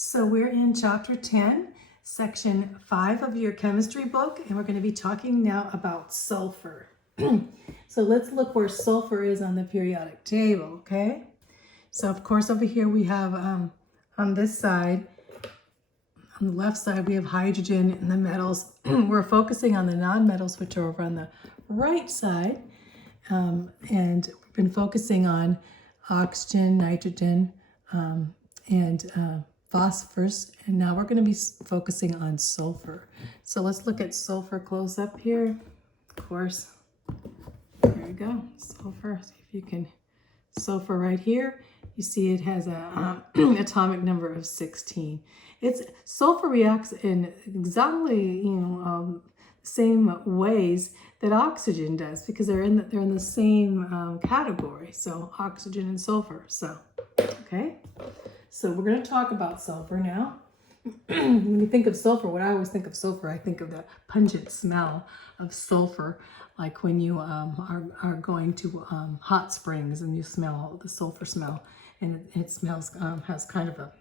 So we're in chapter 10, section 5 of your chemistry book, and we're going to be talking now about sulfur. So let's look where sulfur is on the periodic table, okay? So of course over here we have, on this side, on the left side we have hydrogen and the metals. We're focusing on the non-metals, which are over on the right side. And we've been focusing on oxygen, nitrogen, and phosphorus, and now we're going to be focusing on sulfur. So let's look at sulfur close up here. Of course, there we go, sulfur. See if you can, sulfur right here. You see it has a atomic number of 16. Sulfur reacts in exactly same ways that oxygen does, because they're in the same category. So oxygen and sulfur. So okay. So we're going to talk about sulfur now. When you think of sulfur, what I always think of sulfur, I think of the pungent smell of sulfur, like when you are going to hot springs and you smell the sulfur smell, and it smells has kind of a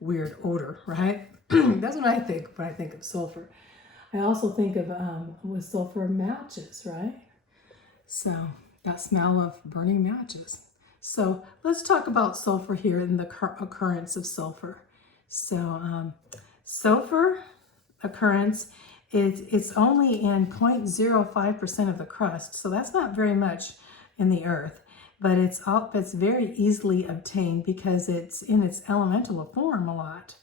weird odor, right? That's what I think when I think of sulfur. I also think of with sulfur matches, right? So that smell of burning matches. So let's talk about sulfur here and the occurrence of sulfur. So sulfur occurrence, it's only in 0.05% of the crust. So that's not very much in the earth, but it's very easily obtained because it's in its elemental form a lot.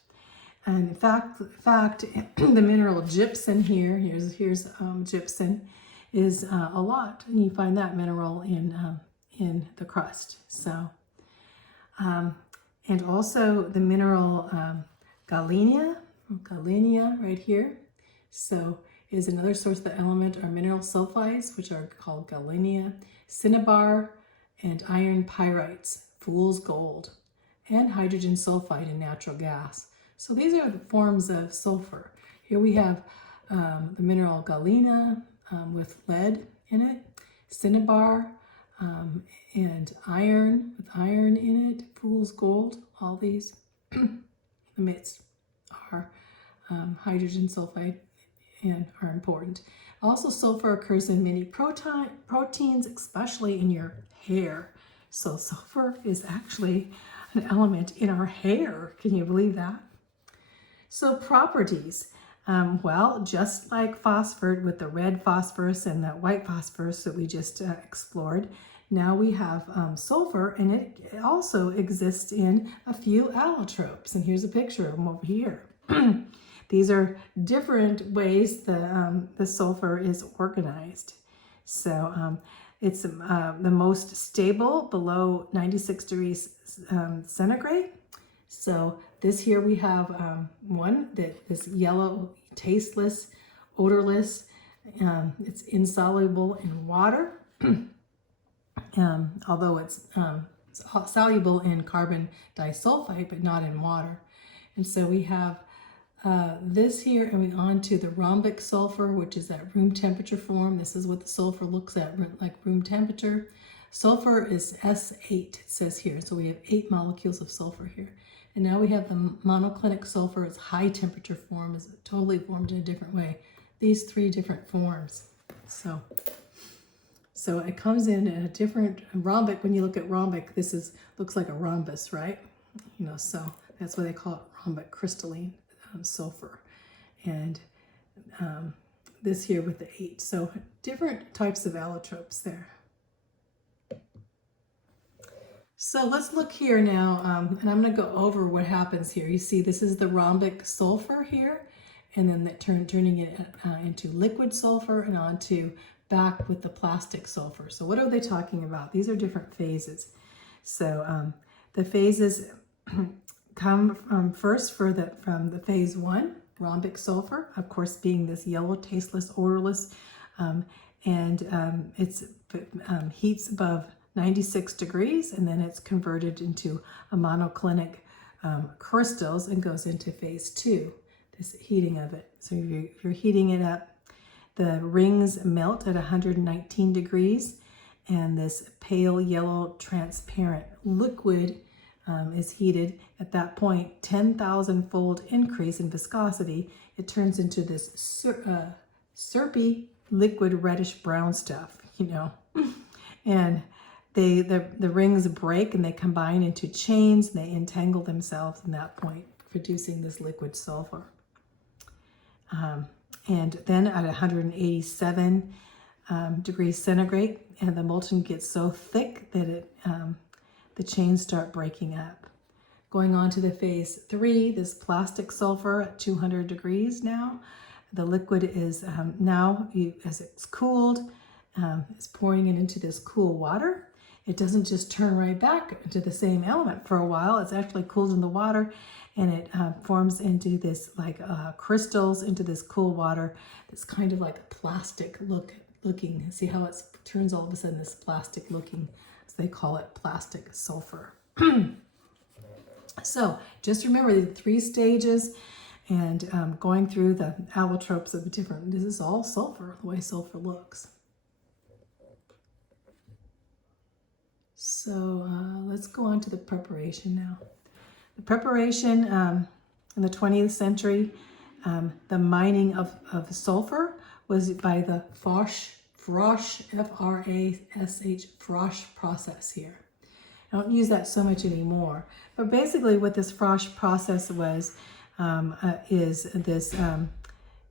And in fact, the mineral gypsum here's gypsum, is a lot, and you find that mineral in the crust. So, and also the mineral galena right here. So is another source of the element are mineral sulfides, which are called galena, cinnabar, and iron pyrites, fool's gold, and hydrogen sulfide in natural gas. So these are the forms of sulfur. Here we have the mineral galena with lead in it, cinnabar, and iron with iron in it, fool's gold. All these emits are hydrogen sulfide and are important. Also, sulfur occurs in many proteins, especially in your hair. So sulfur is actually an element in our hair. Can you believe that? So properties. Well, just like phosphor with the red phosphorus and the white phosphorus that we just explored, now we have sulfur, and it also exists in a few allotropes. And here's a picture of them over here. These are different ways the sulfur is organized. So it's the most stable below 96 degrees centigrade. So this here we have one that is yellow, tasteless, odorless. It's insoluble in water, although it's soluble in carbon disulfide, but not in water. And so we have this here, and we on to the rhombic sulfur, which is that room temperature form. This is what the sulfur looks at, like room temperature. Sulfur is S8, it says here. So we have 8 molecules of sulfur here. And now we have the monoclinic sulfur. Its high temperature form is totally formed in a different way. These 3 different forms. So it comes in a different rhombic. When you look at rhombic, this looks like a rhombus, right? So that's why they call it rhombic crystalline sulfur. And this here with the 8. So different types of allotropes there. So let's look here now, and I'm going to go over what happens here. You see, this is the rhombic sulfur here, and then turning it into liquid sulfur and onto back with the plastic sulfur. So what are they talking about? These are different phases. So the phases come first from the phase 1, rhombic sulfur, of course being this yellow, tasteless, odorless, and it's heats above 96 degrees, and then it's converted into a monoclinic crystals and goes into phase 2, this heating of it. So if you're heating it up, the rings melt at 119 degrees, and this pale yellow transparent liquid is heated, at that point, 10,000-fold increase in viscosity, it turns into this syrupy, liquid, reddish brown stuff, And the rings break and they combine into chains, and they entangle themselves at that point, producing this liquid sulfur. And then at 187 degrees centigrade, and the molten gets so thick that the chains start breaking up. Going on to the phase 3, this plastic sulfur at 200 degrees now. The liquid is as it's cooled, it's pouring it into this cool water. It doesn't just turn right back into the same element for a while. It's actually cooled in the water, and it forms into this crystals into this cool water. It's kind of like a plastic looking. See how it turns all of a sudden this plastic looking. So they call it plastic sulfur. So just remember the 3 stages, and going through the allotropes of the different. This is all sulfur, the way sulfur looks. So let's go on to the preparation now. The preparation in the 20th century, the mining of sulfur was by the Frosch, F-R-A-S-H, Frosch process here. I don't use that so much anymore. But basically what this Frosch process was is this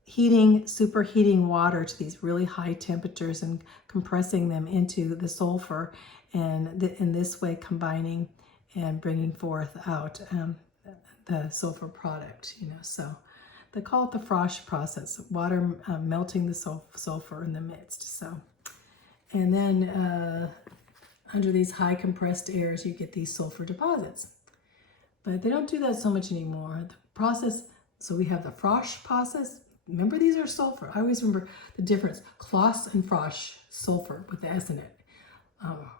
superheating water to these really high temperatures and compressing them into the sulfur, and in this way combining and bringing forth out the sulfur product, So they call it the Frosch process, water melting the sulfur in the midst. So, and then under these high compressed airs, you get these sulfur deposits. But they don't do that so much anymore. The process, so we have the Frosch process. Remember, these are sulfur. I always remember the difference. Kloss and Frosch, sulfur with the S in it.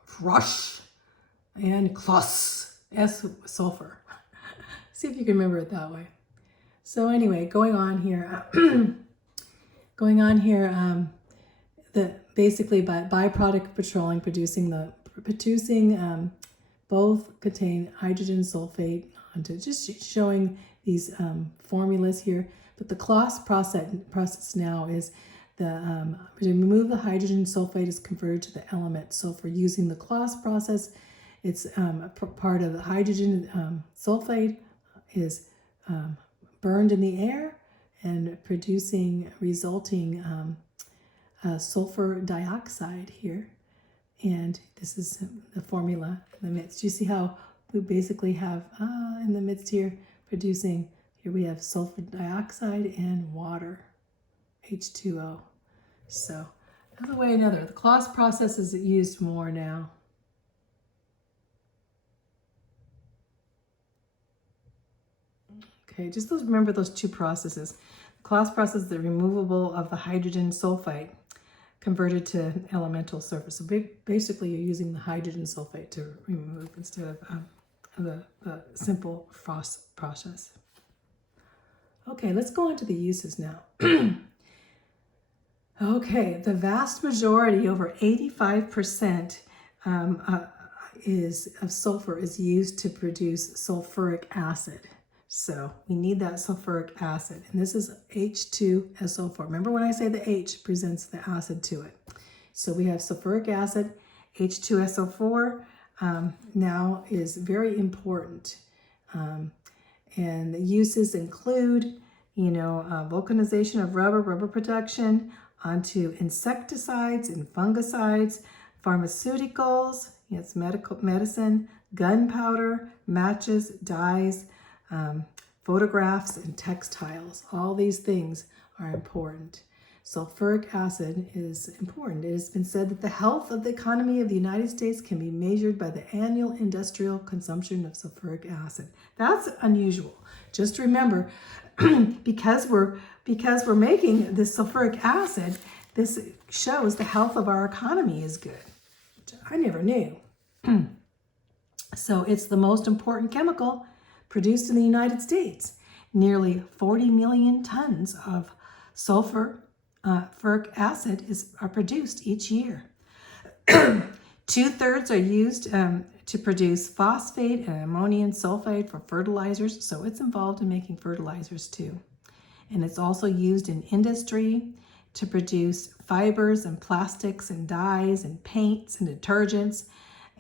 Frosch and Kloss, S sulfur. See if you can remember it that way. So anyway, going on here, basically by byproduct of petroleum producing both contain hydrogen sulfate. Just showing these formulas here. But the Kloss process now is to remove the hydrogen sulfate is converted to the element sulfur using the Kloss process. It's part of the hydrogen sulfate is burned in the air and resulting sulfur dioxide here. And this is the formula in the midst. You see how we basically have in the midst here producing, here we have sulfur dioxide and water, H2O. So another way or another, the Kloss process is used more now. Okay, just remember those 2 processes. The Kloss process is the removal of the hydrogen sulfate converted to elemental surface. So basically you're using the hydrogen sulfate to remove instead of the simple Frosch process. Okay, let's go on to the uses now. Okay, the vast majority, over 85% of sulfur is used to produce sulfuric acid. So we need that sulfuric acid, and this is H2SO4. Remember when I say the H presents the acid to it. So we have sulfuric acid, H2SO4 now is very important. And the uses include, vulcanization of rubber production, onto insecticides and fungicides, pharmaceuticals, it's medicine, gunpowder, matches, dyes, photographs, and textiles. All these things are important. Sulfuric acid is important. It has been said that the health of the economy of the United States can be measured by the annual industrial consumption of sulfuric acid. That's unusual. Just remember, because we're making this sulfuric acid, this shows the health of our economy is good, which I never knew. So it's the most important chemical produced in the United States. Nearly 40 million tons of sulfuric acid are produced each year. 2/3 are used to produce phosphate and ammonium sulfate for fertilizers. So it's involved in making fertilizers too. And it's also used in industry to produce fibers and plastics and dyes and paints and detergents,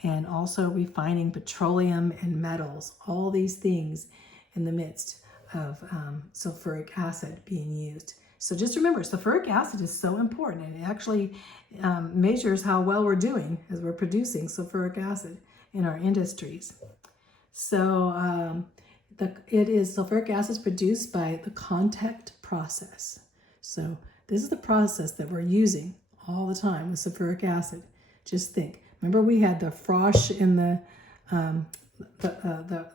and also refining petroleum and metals. All these things in the midst of sulfuric acid being used. So just remember, sulfuric acid is so important, and it actually measures how well we're doing as we're producing sulfuric acid in our industries. So sulfuric acid is produced by the contact process. So this is the process that we're using all the time with sulfuric acid. Just think. Remember, we had the frosh and the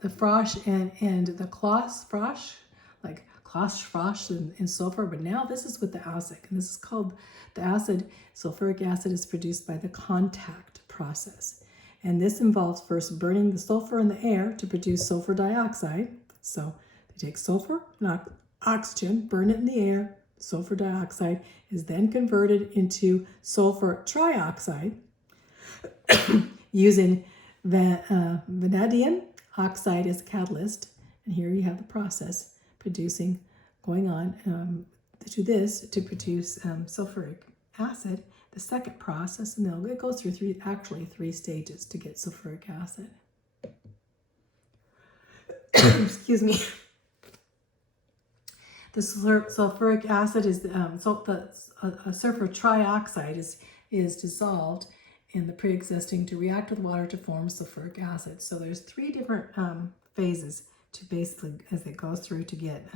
frosh and the Klaus frosh, like Klaus frosh and sulfur. But now this is with the acid, and this is called the acid. Sulfuric acid is produced by the contact process, and this involves first burning the sulfur in the air to produce sulfur dioxide. So they take sulfur and oxygen, burn it in the air. Sulfur dioxide is then converted into sulfur trioxide using vanadium oxide as a catalyst. And here you have the process going on to this to produce sulfuric acid. The second process, and it goes through three stages to get sulfuric acid. Excuse me. The sulfuric acid is sulfur trioxide is dissolved in the pre-existing to react with water to form sulfuric acid. So there's three different phases to basically as it goes through to get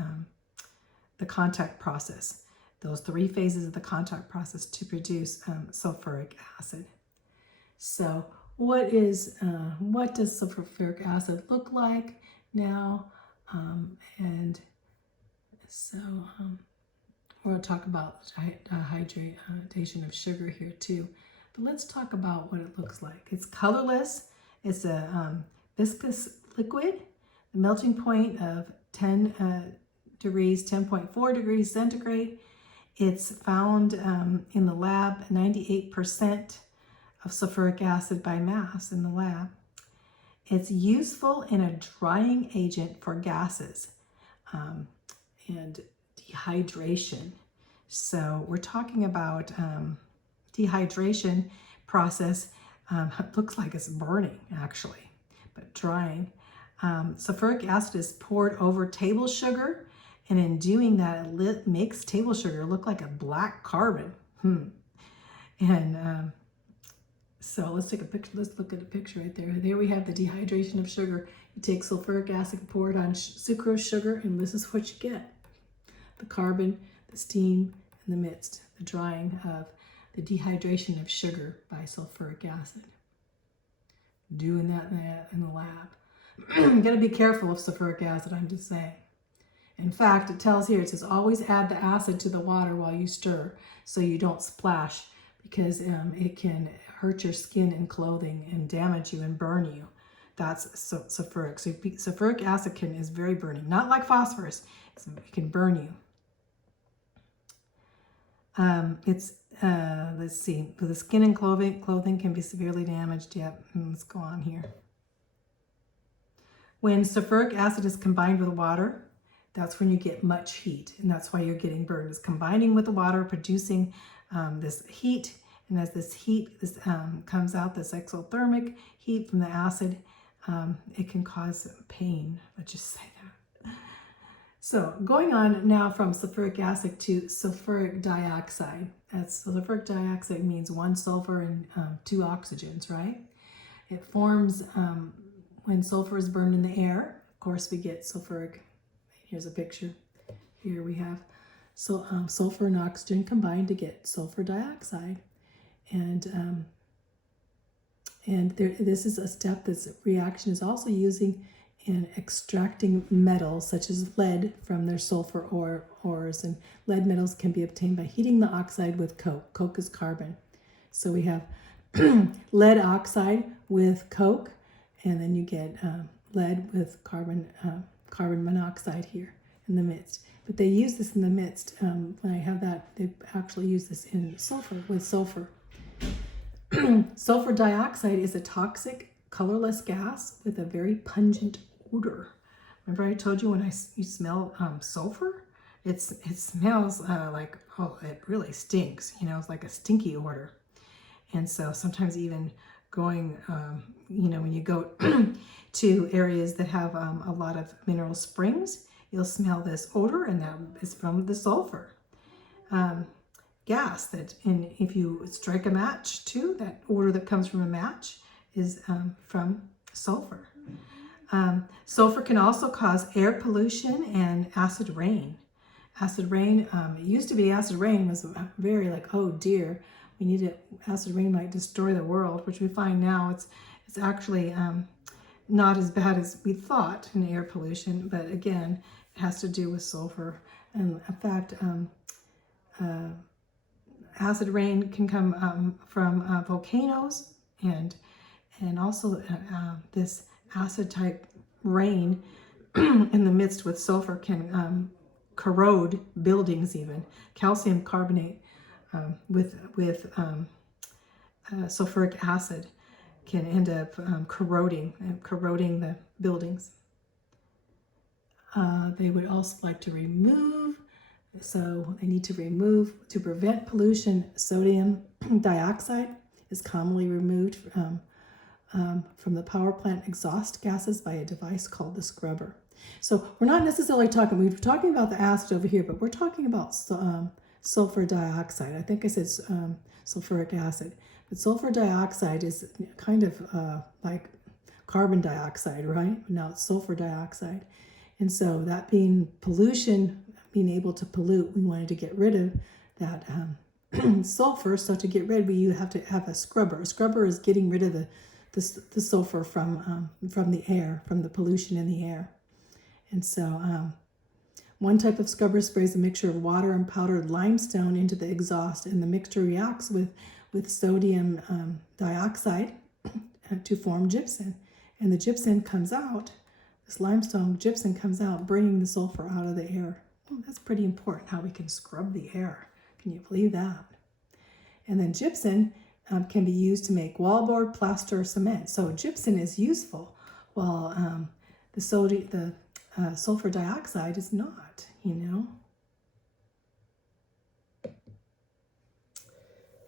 the contact process. Those three phases of the contact process to produce sulfuric acid. So what does sulfuric acid look like now? We're going to talk about hydration of sugar here too. But let's talk about what it looks like. It's colorless. It's a viscous liquid. The melting point of 10.4 degrees centigrade. It's found in the lab, 98% of sulfuric acid by mass in the lab. It's useful in a drying agent for gases and dehydration. So we're talking about dehydration process. It looks like it's burning actually, but drying. Sulfuric acid is poured over table sugar, and in doing that, it makes table sugar look like a black carbon. And so let's take a picture. Let's look at a picture right there. There we have the dehydration of sugar. You take sulfuric acid, pour it on sucrose sugar, and this is what you get. The carbon, the steam in the midst, the drying of the dehydration of sugar by sulfuric acid. Doing that in the lab. You gotta be careful of sulfuric acid, I'm just saying. In fact, it tells here, it says always add the acid to the water while you stir so you don't splash, because it can hurt your skin and clothing and damage you and burn you. That's sulfuric. So sulfuric acid is very burning, not like phosphorus. It can burn you. Let's see, the skin and clothing can be severely damaged. Yep, let's go on here. When sulfuric acid is combined with water, that's when you get much heat, and that's why you're getting burned. It's combining with the water, producing this heat, and as this heat comes out, this exothermic heat from the acid, it can cause pain. Let's just say that. So going on now from sulfuric acid to sulfuric dioxide. Sulfuric dioxide means one sulfur and two oxygens, right? It forms when sulfur is burned in the air. Of course, we get sulfuric. Here's a picture. Here we have sulfur and oxygen combined to get sulfur dioxide. And this is a step this reaction is also using in extracting metals such as lead from their sulfur ores. And lead metals can be obtained by heating the oxide with coke. Coke is carbon. So we have lead oxide with coke, and then you get lead with carbon monoxide here in the midst. But they use this in the midst. When I have that, they actually use this in sulfur, with sulfur. Sulfur dioxide is a toxic colorless gas with a very pungent odor. Remember I told you when you smell sulfur? It smells like, oh, it really stinks. You know, it's like a stinky odor. And so sometimes even going, you know, when you go to areas that have a lot of mineral springs, you'll smell this odor, and that is from the sulfur gas. And if you strike a match too, that odor that comes from a match is from sulfur. Sulfur can also cause air pollution and acid rain. Acid rain, it used to be acid rain was very like, oh dear, we need it. Acid rain might destroy the world, which we find now it's actually not as bad as we thought in air pollution, but again, it has to do with sulfur. And in fact, acid rain can come from volcanoes, and also this acid type rain in the midst with sulfur can corrode buildings. Even calcium carbonate with sulfuric acid can end up corroding the buildings. They would also like to remove, so they need to remove, to prevent pollution, sodium dioxide is commonly removed from the power plant exhaust gases by a device called the scrubber. So we're not necessarily we're talking about the acid over here, but we're talking about sulfur dioxide. I think I said sulfuric acid, but sulfur dioxide is kind of like carbon dioxide, right? Now it's sulfur dioxide. And so that being pollution, being able to pollute, we wanted to get rid of that sulfur. So to get rid, you have to have a scrubber. A scrubber is getting rid of the sulfur from the air, from the pollution in the air. And so one type of scrubber sprays a mixture of water and powdered limestone into the exhaust, and the mixture reacts with sodium dioxide to form gypsum. And the gypsum comes out, this limestone gypsum comes out, bringing the sulfur out of the air. Oh, that's pretty important, how we can scrub the air. Can you believe that? And then gypsum can be used to make wallboard, plaster, or cement. So gypsum is useful, while the sulfur dioxide is not, you know.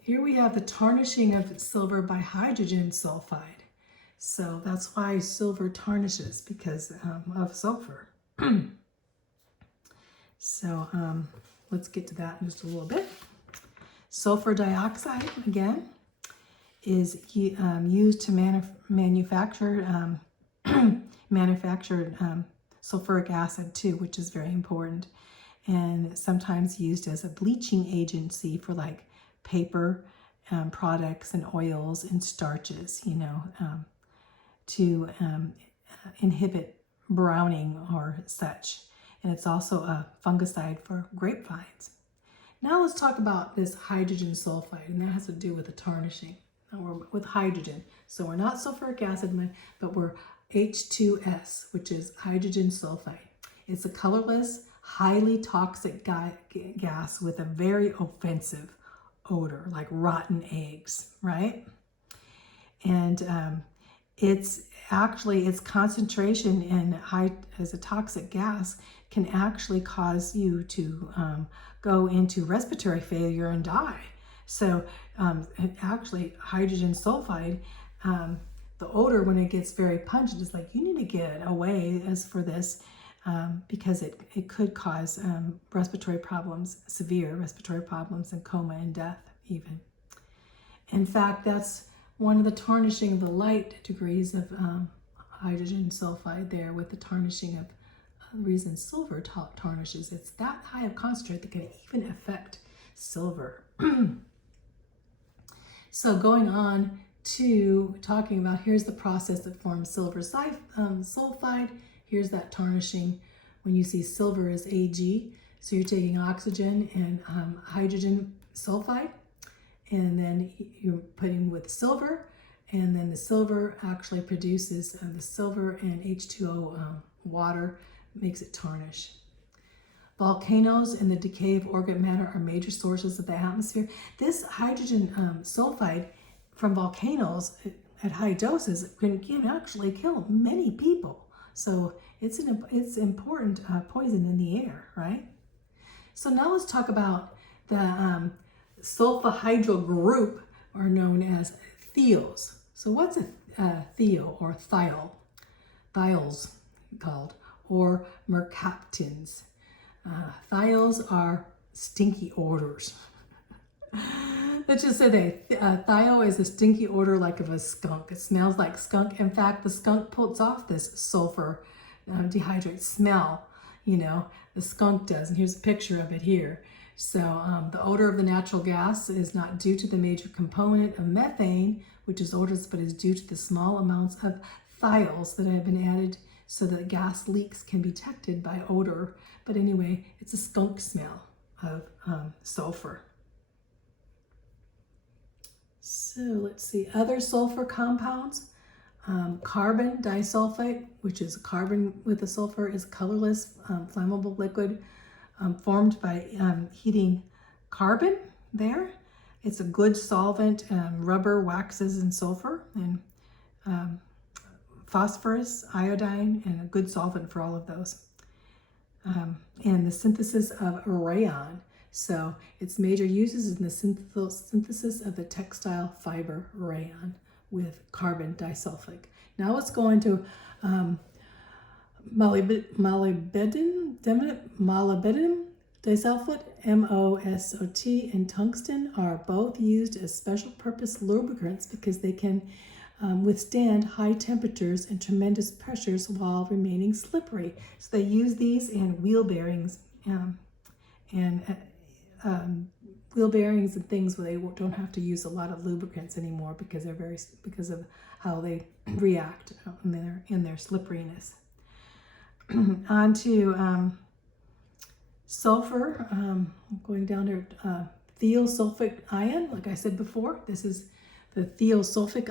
Here we have the tarnishing of silver by hydrogen sulfide. So that's why silver tarnishes, because of sulfur. So let's get to that in just a little bit. Sulfur dioxide, again, is used to manufacture sulfuric acid too, which is very important, and sometimes used as a bleaching agency for like paper products and oils and starches, you know, to inhibit browning or such. And it's also a fungicide for grapevines. Now let's talk about this hydrogen sulfide, and that has to do with the tarnishing. Now we're with hydrogen. So we're not sulfuric acid, but we're H2S, which is hydrogen sulfide. It's a colorless, highly toxic gas with a very offensive odor, like rotten eggs, right? And its concentration in as a toxic gas can actually cause you to go into respiratory failure and die. So actually hydrogen sulfide, the odor when it gets very pungent is like, you need to get away as for this because it could cause respiratory problems, severe respiratory problems, and coma and death even. In fact, that's one of the tarnishing of the light degrees of hydrogen sulfide there, with the tarnishing of the reason silver tarnishes. It's that high of concentrate that can even affect silver. So going on to talking about, here's the process that forms silver sulfide. Here's that tarnishing when you see silver is Ag. So you're taking oxygen and hydrogen sulfide, and then you're putting with silver, and then the silver actually produces the silver and H2O water, makes it tarnish. Volcanoes and the decay of organic matter are major sources of the atmosphere. This hydrogen sulfide from volcanoes, at high doses can actually kill many people. So it's important poison in the air, right? So now let's talk about the sulfahydryl group, are known as thiols. So what's a thiol or thiol? Thiols called, or mercaptans. Thiols are stinky odors. Let's just say that thio is a stinky odor like of a skunk. It smells like skunk. In fact, the skunk puts off this sulfur dehydrate smell. You know, the skunk does. And here's a picture of it here. So the odor of the natural gas is not due to the major component of methane, which is odorless, but is due to the small amounts of thiols that have been added so that gas leaks can be detected by odor. But anyway, it's a skunk smell of sulfur. So let's see, other sulfur compounds. Carbon disulfide, which is carbon with a sulfur, is colorless, flammable liquid formed by heating carbon there. It's a good solvent, rubber, waxes, and sulfur, and phosphorus, iodine, and a good solvent for all of those. And the synthesis of rayon. So its major uses in the synthesis of the textile fiber rayon with carbon disulfide. Now let's go into molybdenum disulfide, MOSOT, and tungsten are both used as special purpose lubricants because they can withstand high temperatures and tremendous pressures while remaining slippery. So they use these in wheel bearings and things where they don't have to use a lot of lubricants anymore because of how they react in their slipperiness. On to sulfur. Going down to thiosulfic ion. Like I said before, this is the thiosulfic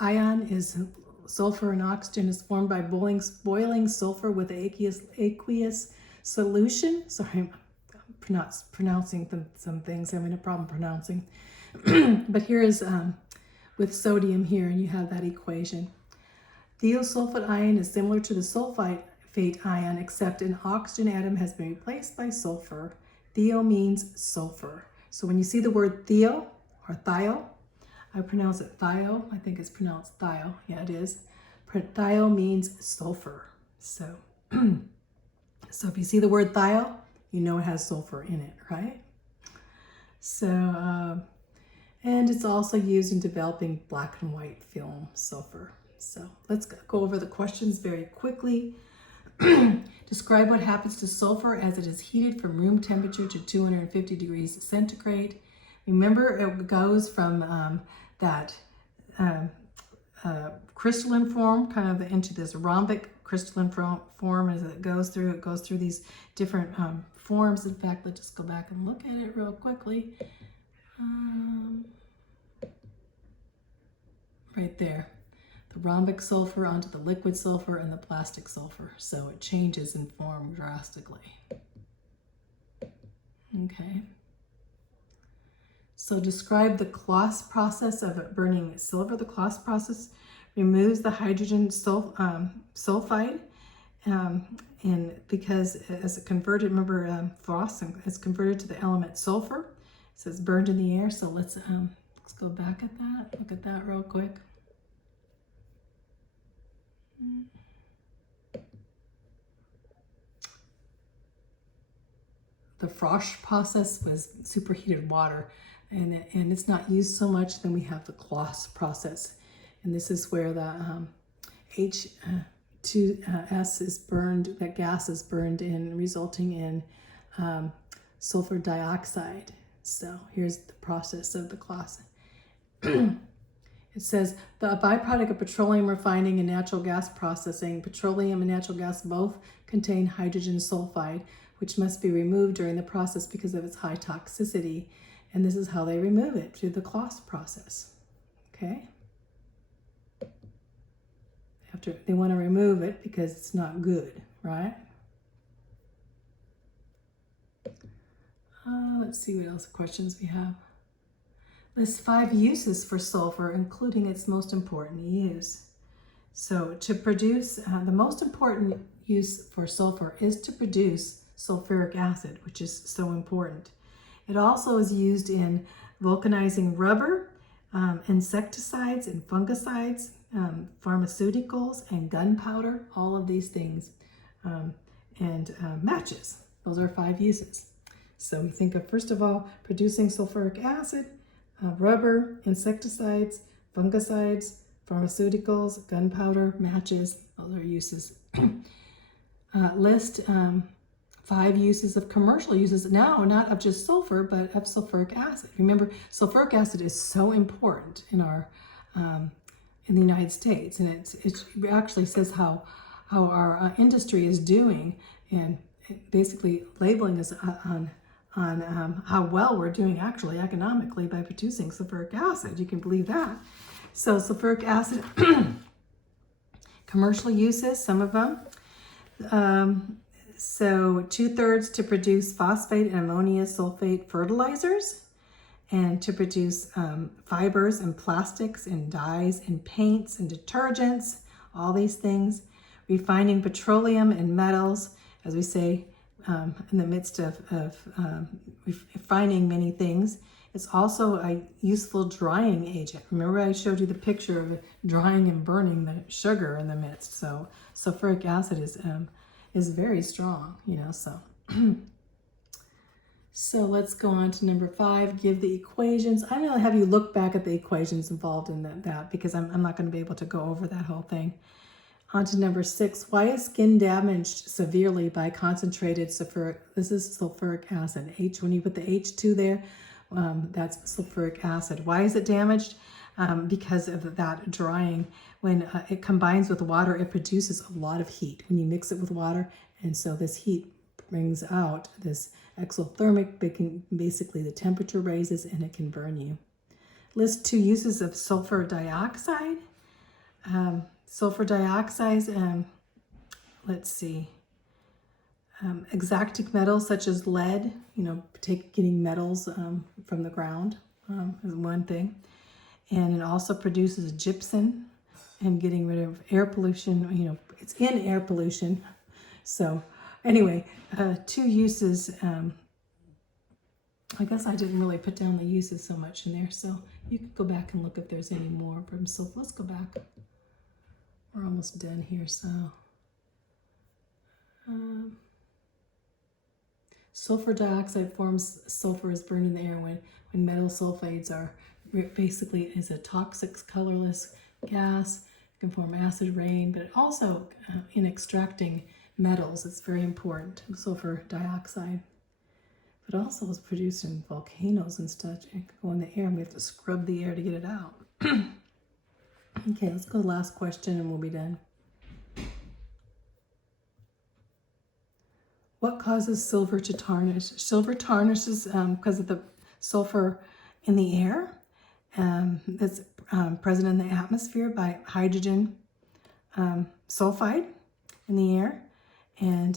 ion is sulfur and oxygen is formed by boiling sulfur with aqueous solution. Sorry, I'm pronouncing some things. I'm having a problem pronouncing. But here is with sodium here, and you have that equation. Thiosulfate ion is similar to the sulfate ion, except an oxygen atom has been replaced by sulfur. Thio means sulfur. So when you see the word thio or thio, I pronounce it thio. I think it's pronounced thio. Yeah, it is. Thio means sulfur. So, so if you see the word thio, you know it has sulfur in it, right? So, and it's also used in developing black and white film sulfur. So let's go over the questions very quickly. Describe what happens to sulfur as it is heated from room temperature to 250 degrees centigrade. Remember, it goes from that crystalline form kind of into this rhombic crystalline form as it goes through. It goes through these different forms. In fact, let's just go back and look at it real quickly. Right there. The rhombic sulfur onto the liquid sulfur and the plastic sulfur. So it changes in form drastically. Okay. So describe the Claus process of burning silver. The Claus process removes the hydrogen sulfide, and because as it converted, remember phosphorus is converted to the element sulfur. It says burned in the air. So let's go back at that. Look at that real quick. The Frosch process was superheated water, and it's not used so much. Then we have the Claus process, and this is where the H2S is burned, that gas is burned in, resulting in sulfur dioxide. So here's the process of the Claus. It says, the byproduct of petroleum refining and natural gas processing, petroleum and natural gas both contain hydrogen sulfide, which must be removed during the process because of its high toxicity. And this is how they remove it, through the Claus process. Okay? They want to remove it because it's not good, right? Let's see what else questions we have. lists 5 uses for sulfur, including its most important use. So to produce, the most important use for sulfur is to produce sulfuric acid, which is so important. It also is used in vulcanizing rubber, insecticides and fungicides, pharmaceuticals and gunpowder, all of these things, and matches. Those are 5 uses. So we think of, first of all, producing sulfuric acid, rubber, insecticides, fungicides, pharmaceuticals, gunpowder, matches. Those are uses. List 5 uses of commercial uses now, not of just sulfur, but of sulfuric acid. Remember, sulfuric acid is so important in our in the United States, and it actually says how our industry is doing, and basically labeling us on how well we're doing actually economically by producing sulfuric acid. You can believe that. So sulfuric acid, commercial uses, some of them. So 2/3 to produce phosphate and ammonia sulfate fertilizers, and to produce fibers and plastics and dyes and paints and detergents, all these things. Refining petroleum and metals, as we say, in the midst of refining many things. It's also a useful drying agent. Remember I showed you the picture of drying and burning the sugar in the midst. So sulfuric acid is very strong, you know, so. So let's go on to number 5, give the equations. I'm going to have you look back at the equations involved in that because I'm not going to be able to go over that whole thing. On to number 6, why is skin damaged severely by concentrated sulfuric? This is sulfuric acid. When you put the H2 there, that's sulfuric acid. Why is it damaged? Because of that drying. When it combines with water, it produces a lot of heat when you mix it with water. And so this heat brings out this exothermic, basically the temperature raises and it can burn you. List 2 uses of sulfur dioxide. Sulfur dioxide, let's see, exacting metals such as lead, you know, getting metals from the ground is one thing. And it also produces gypsum and getting rid of air pollution, you know, it's in air pollution. So anyway, 2 uses, I guess I didn't really put down the uses so much in there, so you can go back and look if there's any more from sulfur. Let's go back. We're almost done here, so. Sulfur dioxide forms sulfur is burned in the air when metal sulfides are basically is a toxic colorless gas. It can form acid rain, but it also in extracting metals, it's very important, sulfur dioxide. But also is produced in volcanoes and such. It can go in the air and we have to scrub the air to get it out. Okay, let's go to the last question and we'll be done. What causes silver to tarnish? Silver tarnishes because of the sulfur in the air that's present in the atmosphere by hydrogen sulfide in the air. And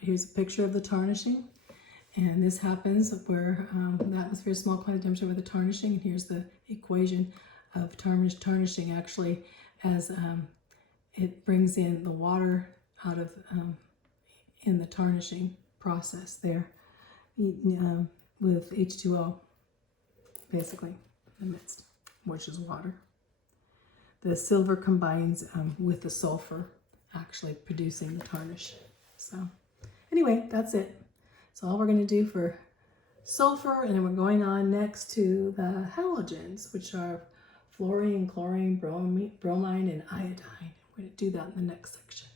here's a picture of the tarnishing. And this happens where the atmosphere is small quantity temperature with the tarnishing. And here's the equation of tarnishing actually as it brings in the water out of in the tarnishing process there with H2O basically in the midst, which is water. The silver combines with the sulfur actually producing the tarnish. So anyway, that's it. So all we're going to do for sulfur, and then we're going on next to the halogens, which are fluorine, chlorine, bromine, and iodine. We're going to do that in the next section.